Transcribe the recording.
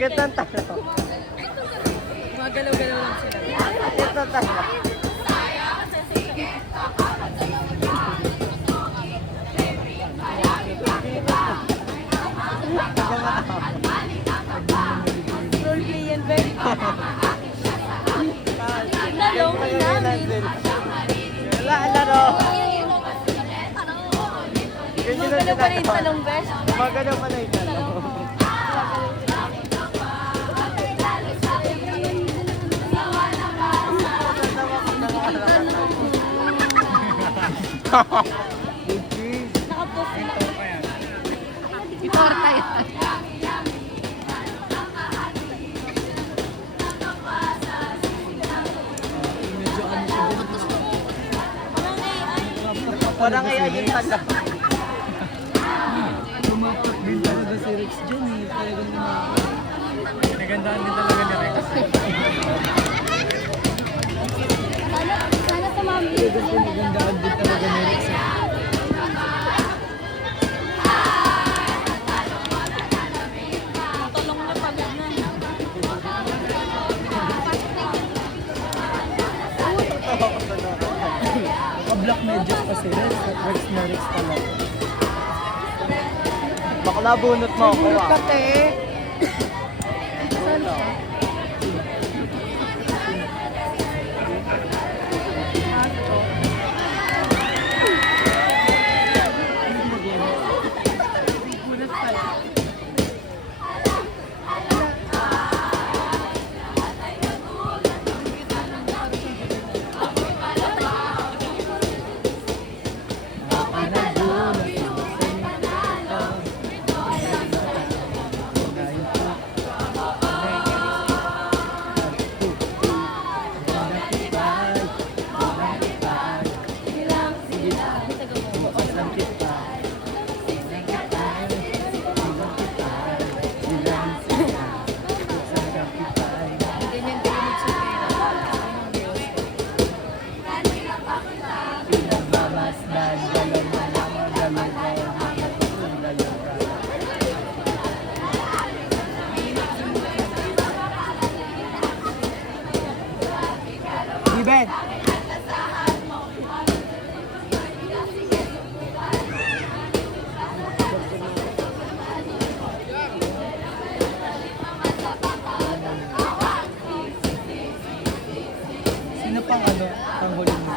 Bakit ang talo? Magalaw-galaw lang sila. Bakit ang talo? Roleplay yan, Ben. Lalo namin. Wala, laro. Magalaw pa rin yung talong, Ben. Magalaw pala yung talong. Nakapost na. Itorta yan. Parang kaya yung talong. Tumatak din talaga si Rex dyan eh. Talagang nagandaan din talaga ni Rex. Sana sa mami. Nagandaan din talaga ni Rex eh. Talong na pagod na. Naka-black medyas pa si Rex. Rex na Rex talaga. Bakla bunot mo ako. Kate. Ben! Sino pang huling mo?